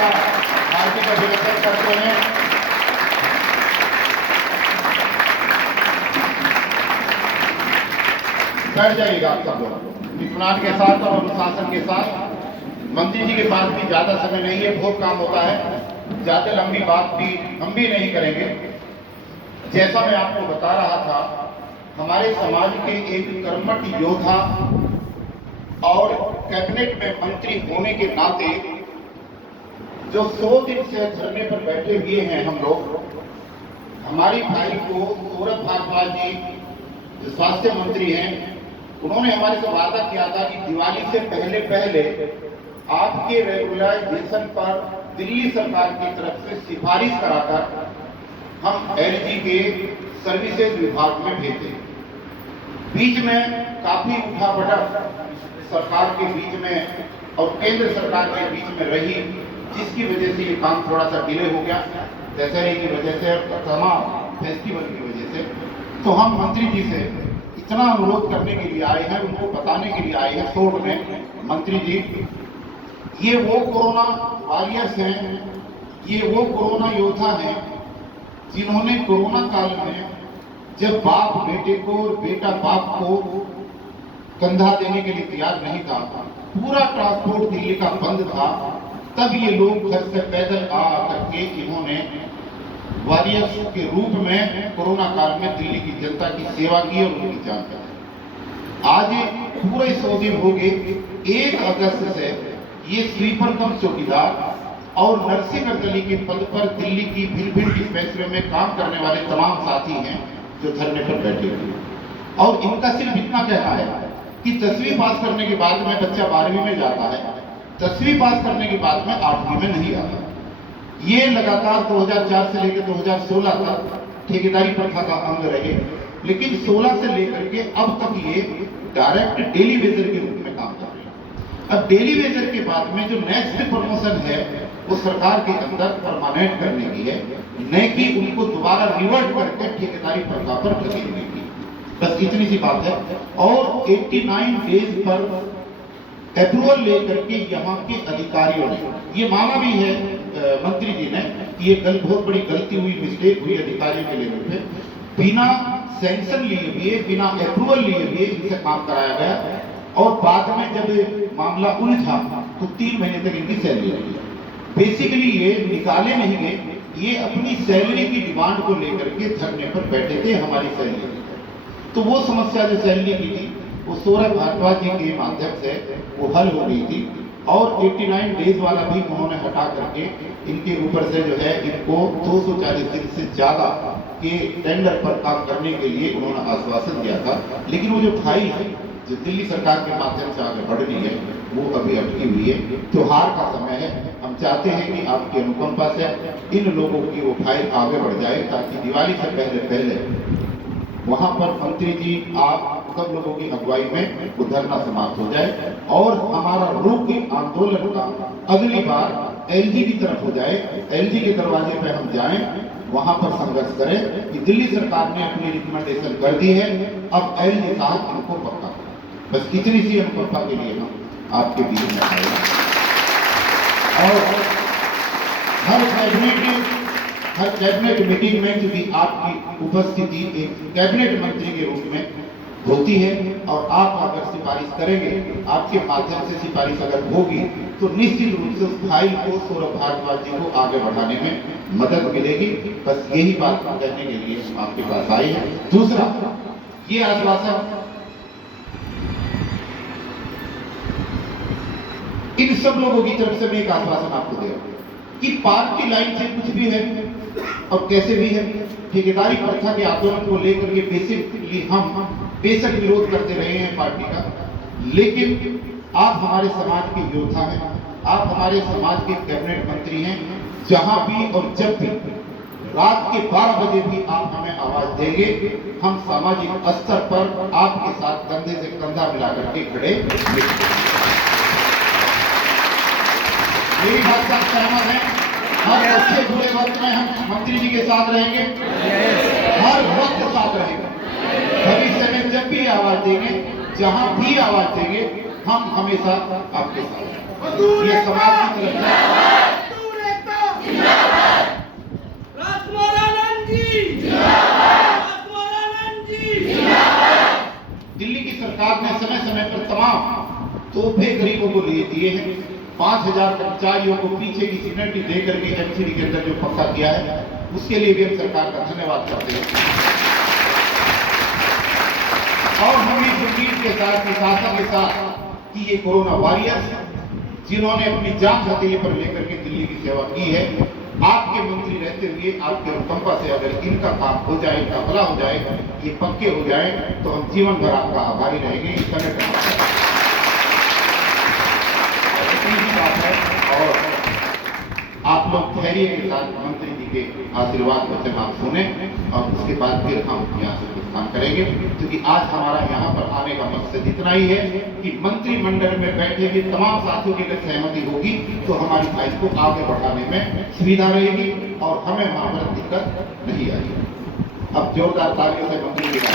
का हार्दिक अभिनंदन करते हैं। बैठ जाइएगा आप सब लोग इत्मीनान के साथ और अनुशासन के साथ। मंत्री जी के पास भी ज्यादा समय नहीं है, बहुत काम होता है, ज्यादा लंबी बात भी हम भी नहीं करेंगे। जैसा मैं आपको बता रहा था, हमारे समाज के एक कर्मठ योद्धा और कैबिनेट में मंत्री होने के नाते जो 100 दिन से धरने पर बैठे हुए हैं हम लोग, हमारी भाई को सौरभ भारद्वाज जी जो स्वास्थ्य मंत्री हैं, उन्होंने हमारे से वादा किया था कि दिवाली से पहले पहले आपके रेगुलराइजेशन पर दिल्ली सरकार की तरफ से सिफारिश कराकर हम एलजी के सर्विसेज विभाग में भेजे। बीच में काफी उठापटक सरकार के बीच में और केंद्र सरकार के बीच में रही, जिसकी वजह से ये काम थोड़ा सा डिले हो गया, दशहरे की वजह से, तमाम फेस्टिवल की वजह से। तो हम मंत्री जी से इतना अनुरोध करने के लिए आए हैं, उनको बताने के लिए आए हैं शोर में, मंत्री जी ये वो कोरोना वॉरियर्स हैं, ये वो कोरोना योद्धा हैं जिन्होंने कोरोना काल में जब बाप बेटे को और बेटा बाप को कंधा देने के लिए तैयार नहीं था, पूरा ट्रांसपोर्ट दिल्ली का बंद था, तब ये लोग घर से पैदल आ करके इन्होंने वॉरियर्स के रूप में कोरोना काल में दिल्ली की जनता की सेवा की और उनकी जान बचाई। आज पूरे 100 दिन हो गए। 1 अगस्त से ये स्लीपर कम चौकीदार और नरसिंह गली के पद पर दिल्ली की भिन्न-भिन्न डिस्पेंसरी में काम करने वाले तमाम साथी हैं जो धरने पर बैठे हुए। और इनका सिर्फ इतना कहना है कि 10वीं पास करने के बाद में बच्चा 12वीं में जाता है, 10वीं पास करने के बाद में 8वीं में नहीं आता। ये लगातार 2004 से लेकर 2016 तक ठेकेदारी प्रथा का अंग रहे, लेकिन 16 से लेकर के अब तक ये डायरेक्ट डेली वेजर के रूप में काम कर रहे हैं। अब डेली वेजर के बाद में जो नेक्स्ट प्रमोशन है वो सरकार के अंदर परमानेंट करने की है, न कि उनको दोबारा रिवर्ट करके ठेकेदारी प्रथा पर ढकेलने की। बस इतनी सी बात है। और 89 डेज पर अप्रूवल लेकर के यहाँ के अधिकारियों ने ये माना भी है, मंत्री जी ने, कि ये बहुत बड़ी गलती हुई, मिस्टेक हुई अधिकारियों के लेवल पे, बिना सैंक्शन लिए हुए, बिना अप्रूवल लिए हुए इनसे काम कराया गया। और बाद में जब मामला उलझा तो 3 महीने तक इनकी सैलरी रही। बेसिकली ये निकाले नहीं गए, ये अपनी सैलरी की डिमांड को लेकर के धरने पर बैठे थे, हमारी सैलरी। तो वो समस्या जो सैलरी की थी वो सौरभ भारद्वाज जी के माध्यम से वो हल हो गई थी। और 89 डेज वाला भी उन्होंने हटा करके इनके ऊपर से जो है इनको 240 दिन से ज्यादा के टेंडर पर काम करने के लिए उन्होंने आश्वासन दिया था। लेकिन वो जो फाइल है जो दिल्ली सरकार के माध्यम से आगे बढ़ रही है वो अभी अटकी हुई है। त्योहार का समय है, हम चाहते हैं कि आपकी अनुकंपा से इन लोगों की वो फाइल आगे बढ़ जाए, ताकि दिवाली से पहले पहले वहां पर मंत्री जी आप सब लोगों की अगुवाई में वो धरना समाप्त हो जाए और हमारा रोक आंदोलन का अगली बार एलजी की तरफ हो जाए। एलजी के दरवाजे पे हम जाएं, वहां पर संघर्ष करें कि दिल्ली सरकार ने अपनी रिकमेंडेशन कर दी है, अब एलजी साहब इनको पक्का करें। बस इतनी सी अनुकंपा के लिए हम आपके बीच में आए। और हर कैबिनेट मीटिंग में क्योंकि आपकी उपस्थिति एक कैबिनेट मंत्री के रूप में होती है और आप अगर सिफारिश करेंगे, आपके माध्यम से सिफारिश अगर होगी तो निश्चित रूप से उस फाइल को सौरभ भारद्वाज जी को आगे बढ़ाने में मदद मिलेगी। बस यही बात कहने के लिए हम आपके पास आए हैं। दूसरा, ये आश्वासन इन सब लोगों की तरफ से मैं एक आश्वासन आपको दे रहा हूं कि पार्टी लाइन से कुछ भी है और कैसे भी है, ठेकेदारी प्रथा के आंदोलन को लेकर के बेसिकली हम बेशक विरोध करते रहे हैं पार्टी का, लेकिन आप हमारे समाज के योद्धा हैं, आप हमारे समाज के कैबिनेट मंत्री हैं। जहां भी और जब भी रात के 12 बजे भी आप हमें आवाज देंगे, हम सामाजिक स्तर पर आपके साथ कंधे से कंधा मिला करके खड़े। मेरी बात से सहमत है? हर अच्छे बुरे वक्त में हम मंत्री जी के साथ रहेंगे, हर वक्त साथ रहेंगे। भविष्य में जब भी आवाज देंगे, जहां भी आवाज देंगे, हम हमेशा आपके साथ। ये समाज की तरफ से सरकार ने समय समय पर तमाम तोहफे गरीबों को लिए दिए हैं। 5000 कर्मचारियों को पीछे की सिक्योरिटी दे करके एमसीडी के अंदर जो पक्का किया है, उसके लिए भी हम सरकार का धन्यवाद करते हैं। और हम इस उम्मीद के साथ, इस आशा के साथ कि ये कोरोना वॉरियर्स जिन्होंने अपनी जान हथेली पर लेकर के दिल्ली की सेवा की है, आपके मंत्री रहते हुए आपके अनुकंपा से अगर इनका काम हो जाए, इनका भला हो जाए, ये पक्के हो जाए, तो हम जीवन भर आपका आभारी रहेंगे। इस संगठन की बात है। और आप लोग धैर्य के साथ मंत्री जी के आशीर्वाद वचन आप सुने और उसके बाद फिर हम यहाँ से प्रस्थान करेंगे, क्योंकि आज हमारा यहाँ पर आने का मकसद इतना ही है कि मंत्रिमंडल में बैठे हुए तमाम साथियों की अगर सहमति होगी तो हमारी फाइल को आगे बढ़ाने में सुविधा रहेगी और हमें वहां पर दिक्कत नहीं आएगी। अब जोरदार तालियों से मंत्री जी का